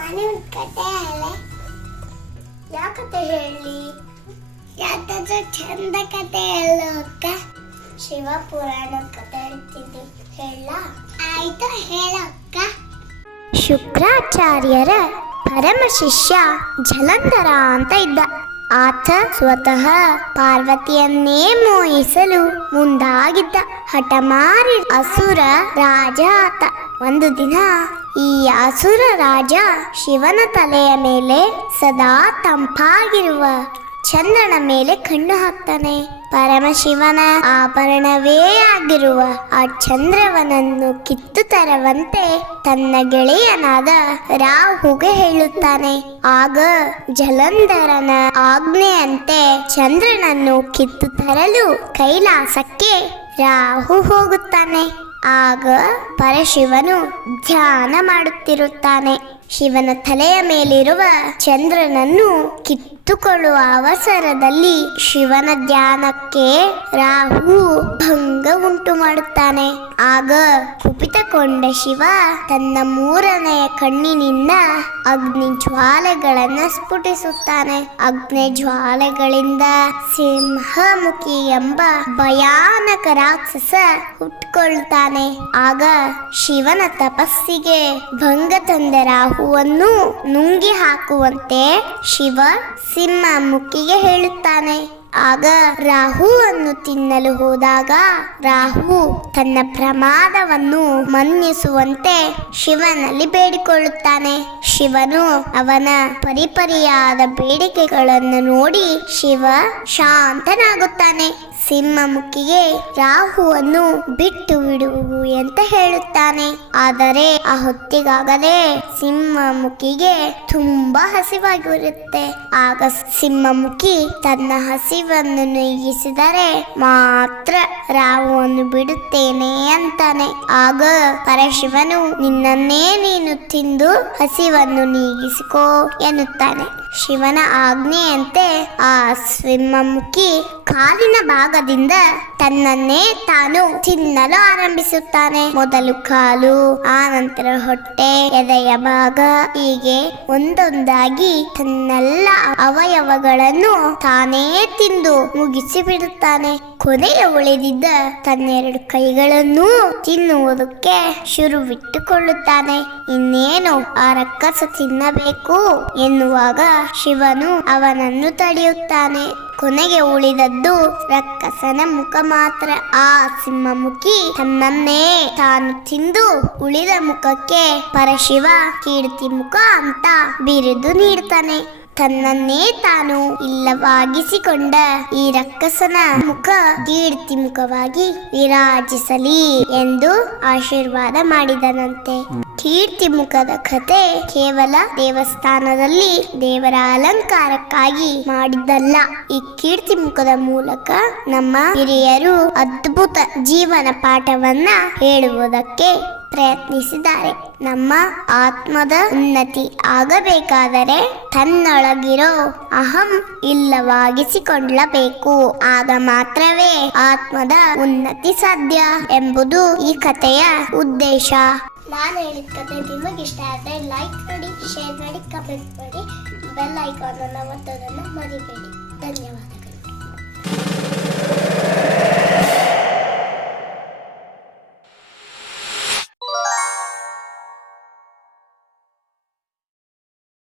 ಕತೆ ಹೇಳೆ. ಯಾವ ಕತೆ ಹೇಳಿ? ಯಾವ್ದಾದ್ರು ಚಂದ ಕತೆ ಹೇಳು ಅಕ್ಕ. ಶಿವ ಪುರಾಣದ ಕತೆ ಹೇಳ್ತಿದ್ದಿ ಹೇಳ ಆಯ್ತು ಹೇಳಕ್ಕ ಶುಕ್ರಾಚಾರ್ಯರ ಪರಮ ಶಿಷ್ಯ ಜಲಂಧರ ಅಂತ ಇದ್ದ. ಆತ ಸ್ವತಃ ಪಾರ್ವತಿಯನ್ನೇ ಮೋಹಿಸಲು ಮುಂದಾಗಿದ್ದ ಹಠಮಾರಿ ಅಸುರ ರಾಜ ಆತ. ಒಂದು ದಿನ ಈ ಅಸುರ ರಾಜ ಶಿವನ ತಲೆಯ ಮೇಲೆ ಸದಾ ತಂಪಾಗಿರುವ ಚಂದ್ರನ ಮೇಲೆ ಕಣ್ಣು ಹಾಕ್ತಾನೆ. ಪರಮಶಿವನ ಆಭರಣವೇ ಆಗಿರುವ ಆ ಚಂದ್ರವನನ್ನು ಕಿತ್ತು ತರವಂತೆ ತನ್ನ ಗೆಳೆಯನಾದ ರಾಹುಗೆ ಹೇಳುತ್ತಾನೆ. ಆಗ ಜಲಂಧರನ ಆಜ್ಞೆಯಂತೆ ಚಂದ್ರನನ್ನು ಕಿತ್ತು ತರಲು ಕೈಲಾಸಕ್ಕೆ ರಾಹು ಹೋಗುತ್ತಾನೆ. ಆಗ ಪರಶಿವನು ಧ್ಯಾನ ಮಾಡುತ್ತಿರುತ್ತಾನೆ. ಶಿವನ ತಲೆಯ ಮೇಲಿರುವ ಚಂದ್ರನನ್ನು ಕಿತ್ತುಕೊಳ್ಳುವ ಅವಸರದಲ್ಲಿ ಶಿವನ ಧ್ಯಾನಕ್ಕೆ ರಾಹು ಭಂಗ ಉಂಟು ಮಾಡುತ್ತಾನೆ. ಆಗ ಕುಪಿತಕೊಂಡ ಶಿವ ತನ್ನ ಮೂರನೆಯ ಕಣ್ಣಿನಿಂದ ಅಗ್ನಿ ಜ್ವಾಲೆಗಳನ್ನು ಸ್ಫುಟಿಸುತ್ತಾನೆ. ಅಗ್ನಿ ಜ್ವಾಲೆಗಳಿಂದ ಸಿಂಹಮುಖಿ ಎಂಬ ಭಯಾನಕ ರಾಕ್ಷಸ ಹುಟ್ಕೊಳ್ತಾನೆ. ಆಗ ಶಿವನ ತಪಸ್ಸಿಗೆ ಭಂಗ ತಂದ ರಾಹುವನ್ನು ನುಂಗಿ ಹಾಕುವಂತೆ ಶಿವ ಸಿಂಹಮುಖಿಗೆ ಹೇಳುತ್ತಾನೆ. ಆಗ ರಾಹುವನ್ನು ತಿನ್ನಲು ಹೋದಾಗ ರಾಹು ತನ್ನ ಪ್ರಮಾದವನ್ನು ಮನ್ನಿಸುವಂತೆ ಶಿವನಲ್ಲಿ ಬೇಡಿಕೊಳ್ಳುತ್ತಾನೆ. ಶಿವನು ಅವನ ಪರಿಪರಿಯಾದ ಬೇಡಿಕೆಗಳನ್ನು ನೋಡಿ ಶಿವ ಶಾಂತನಾಗುತ್ತಾನೆ. ಸಿಂಹಮುಖಿಗೆ ರಾಹುವನ್ನು ಬಿಟ್ಟು ಬಿಡುವು ಅಂತ ಹೇಳುತ್ತಾನೆ. ಆದರೆ ಆ ಹೊತ್ತಿಗಾಗಲೇ ಸಿಂಹಮುಖಿಗೆ ತುಂಬಾ ಹಸಿವಾಗಿರುತ್ತೆ ಆಗ ಸಿಂಹಮುಖಿ ತನ್ನ ಹಸಿವನ್ನು ನೀಗಿಸಿದರೆ ಮಾತ್ರ ರಾಹುವನ್ನು ಬಿಡುತ್ತೇನೆ ಅಂತಾನೆ. ಆಗ ಪರಶಿವನು, ನಿನ್ನನ್ನೇ ನೀನು ತಿಂದು ಹಸಿವನ್ನು ನೀಗಿಸಿಕೋ ಎನ್ನುತ್ತಾನೆ. ಶಿವನ ಆಜ್ಞೆಯಂತೆ ಆ ಸಿಂಹಮುಖಿ ಕಾಲಿನ ಭಾಗದಿಂದ ತನ್ನನ್ನೇ ತಾನು ತಿನ್ನಲು ಆರಂಭಿಸುತ್ತಾನೆ. ಮೊದಲು ಕಾಲು, ಆ ನಂತರ ಹೊಟ್ಟೆ, ಎದೆಯ ಭಾಗ, ಹೀಗೆ ಒಂದೊಂದಾಗಿ ತನ್ನೆಲ್ಲ ಅವಯವಗಳನ್ನು ತಾನೇ ತಿಂದು ಮುಗಿಸಿ ಬಿಡುತ್ತಾನೆ. ಕೊನೆಯ ಉಳಿದಿದ್ದ ತನ್ನೆರಡು ಕೈಗಳನ್ನು ತಿನ್ನುವುದಕ್ಕೆ ಶುರುವಿಟ್ಟುಕೊಳ್ಳುತ್ತಾನೆ. ಇನ್ನೇನು ಆ ರಕ್ಕಸ ತಿನ್ನಬೇಕು ಎನ್ನುವಾಗ ಶಿವನು ಅವನನ್ನು ತಡೆಯುತ್ತಾನೆ. ಕೊನೆಗೆ ಉಳಿದದ್ದು ರಕ್ಕಸನ ಮುಖ ಮಾತ್ರ. ಆ ಸಿಂಹಮುಖಿ ತನ್ನನ್ನೇ ತಾನು ತಿಂದು ಉಳಿದ ಮುಖಕ್ಕೆ ಪರಶಿವ ಕೀರ್ತಿ ಮುಖ ಅಂತ ಬಿರುದು ನೀಡ್ತಾನೆ. ತನ್ನನ್ನೇ ತಾನು ಇಲ್ಲವಾಗಿಸಿಕೊಂಡ ಈ ರಕ್ಕಸನ ಮುಖ ಕೀರ್ತಿ ಮುಖವಾಗಿ ವಿರಾಜಿಸಲಿ ಎಂದು ಆಶೀರ್ವಾದ ಮಾಡಿದನಂತೆ. ಕೀರ್ತಿ ಮುಖದ ಕಥೆ ಕೇವಲ ದೇವಸ್ಥಾನದಲ್ಲಿ ದೇವರ ಅಲಂಕಾರಕ್ಕಾಗಿ ಮಾಡಿದ್ದಲ್ಲ. ಈ ಕೀರ್ತಿ ಮುಖದ ಮೂಲಕ ನಮ್ಮ ಹಿರಿಯರು ಅದ್ಭುತ ಜೀವನ ಪಾಠವನ್ನ ಹೇಳುವುದಕ್ಕೆ ಪ್ರಯತ್ನಿಸಿದ್ದಾರೆ. ನಮ್ಮ ಆತ್ಮದ ಉನ್ನತಿ ಆಗಬೇಕಾದರೆ ತನ್ನೊಳಗಿರೋ ಅಹಂ ಇಲ್ಲವಾಗಿಸಿಕೊಳ್ಳಬೇಕು. ಆಗ ಮಾತ್ರವೇ ಆತ್ಮದ ಉನ್ನತಿ ಸಾಧ್ಯ ಎಂಬುದು ಈ ಕಥೆಯ ಉದ್ದೇಶ. ನಾನು ಹೇಳಿದ ಕತೆ ನಿಮಗೆ ಇಷ್ಟ ಆದರೆ ಲೈಕ್ ಮಾಡಿ ಶೇರ್ ಮಾಡಿ ಕಮೆಂಟ್ ಮಾಡಿ ಬೆಲ್ ಐಕಾನ್ ಅನ್ನು ಒತ್ತೋದನ್ನು ಮರಿಬೇಡಿ. ಧನ್ಯವಾದ.